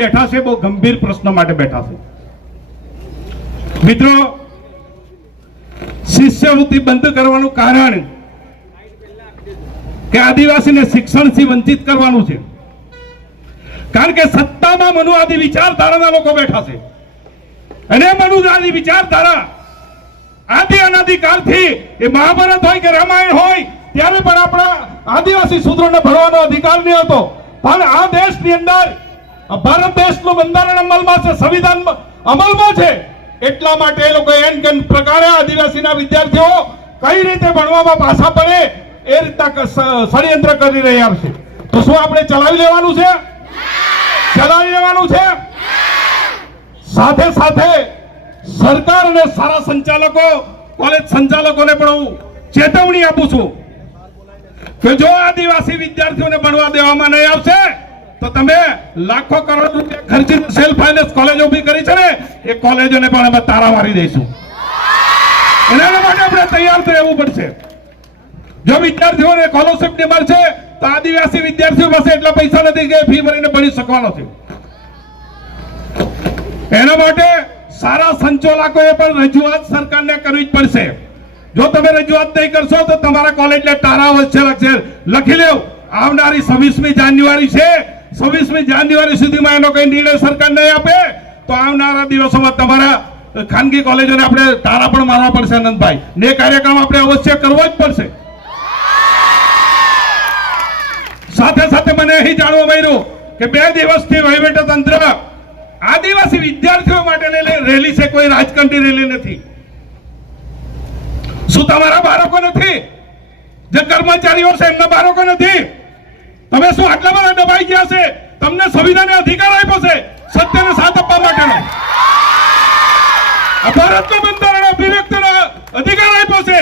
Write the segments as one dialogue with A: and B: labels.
A: બેઠા છે, બહુ ગંભીર પ્રશ્ન માટે બેઠા છે. મિત્રો, શિષ્યવૃત્તિ બંધ કરવાનું કારણ કે આદિવાસીને શિક્ષણથી વંચિત કરવાનું છે. કારણ કે સત્તામાં મનુવાદી વિચારધારાના લોકો બેઠા છે. અને મનુવાદી વિચારધારા આદિ અનાધિકારથી એ મહાભારત હોય કે રામાયણ હોય, ત્યારે પણ આપણા આદિવાસી સૂત્રોને ભણવાનો અધિકાર નહીં હતો પણ આ દેશની અંદર ભારત દેશનું બંધારણ અમલમાં છે, સંવિધાન અમલમાં છે. એટલા માટે એ લોકો એન કેન પ્રકારે આદિવાસીના વિદ્યાર્થીઓ કઈ રીતે ભણવામાં પાછા પડે એ રીતના ષડયંત્ર કરી રહ્યા છે. તો શું આપણે ચલાવી લેવાનું છે? ચલાવી લેવાનું છે? સાથે સાથે સરકાર અને સારા સંચાલકો, કોલેજ સંચાલકોને પણ હું ચેતવણી આપું છું કે જો આદિવાસી વિદ્યાર્થીઓને ભણવા દેવામાં નહીં આવશે તો તમે લાખો કરોડ રૂપિયા ખર્ચીને સેલ્ફ ફાઇનાન્સ કોલેજો ઊભી કરી છે ને, એ કોલેજોને પણ અમે તારા મારી દઈશું. એના માટે આપણે તૈયાર રહેવું પડશે. જો વિદ્યાર્થીઓને સ્કોલરશિપની મળશે તો આદિવાસી વિદ્યાર્થીઓ પાસે એટલા પૈસા નથી કે ફી ભરીને ભણી શકવાનો છે. એના માટે સારા સંચાલકોએ પણ રજૂઆત સરકારને કરવી જ પડશે. જો તમે રજૂઆત નહીં કરશો, તો તમારા કોલેજને તારા વચ્ચે લખશે. લખી લેવું આવનારી છવ્વીસમી જાન્યુઆરી છે છવ્વીસમી જાન્યુઆરી સુધીમાં એનો કઈ નિર્ણય સરકાર નહીં આપે, તો આવનારા દિવસોમાં તમારા ખાનગી કોલેજોને આપણે તારા પણ મારવા પડશે આનંદભાઈ ને કાર્યક્રમ આપણે અવશ્ય કરવો જ પડશે. સાથે સાથે મને અહીં જાણવા મળ્યું કે બે દિવસથી વહીવટ તંત્ર આદિવાસી વિદ્યાર્થીઓ માટે રેલી છે, કોઈ રાજકાંઠી રેલી નથી. શું તમારા બાળકો નથી? જે કર્મચારીઓ છે, એમના બાળકો નથી? દબાઈ ગયા છે. તમને સંવિધાને અધિકાર આપ્યો છે. સત્યને સાથ આપવા માટેનો. ભારતનું બંધારણ અભિવ્યક્તિનો અધિકાર આપ્યો છે.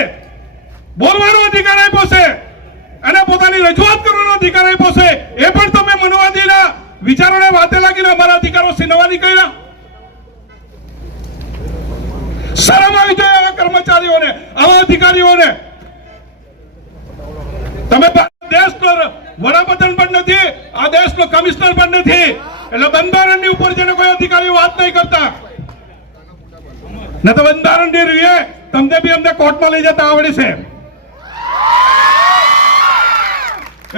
A: બોલવાનો અધિકાર આપ્યો છે. અને પોતાની રજૂઆત કરવાનો અધિકાર આપ્યો છે. એ પણ તમે મનોવાદીના વિચારોને વાતે લાગીને અમારા અધિકારો સીનવા નીકળ્યા શરમ આવી જોઈએ આવા કર્મચારીઓને, આવા અધિકારીઓને. તમે દેશ દેશનો વડાપ્રધાન પણ નથી, આ દેશનો કમિશનર પણ નથી. એટલે બંધારણની ઉપર જેને કોઈ અધિકારી વાત નહીં કરતા. ન તો બંધારણની રીએ તમને બી અમને કોર્ટમાં લઈ જતા આવડે છે.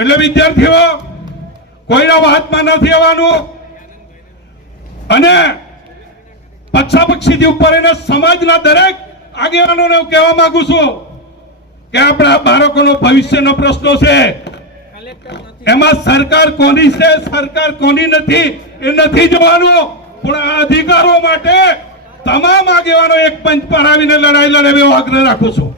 A: એટલે વિદ્યાર્થીઓ, કોઈના વાતમાં નથી આવવાનું. અને પક્ષાપક્ષીથી ઉપર એને સમાજના દરેક આગેવાનોને હું કહેવા માંગુ છું કે આપણા બાળકોનો ભવિષ્યનો પ્રશ્નો છે. એમાં સરકાર કોની છે, સરકાર કોની નથી, એ નથી જોવાનું. પણ આ અધિકારો માટે તમામ આગેવાનો એક પંચ પર આવીને લડાઈ લડે આગ્રહ રાખું છું.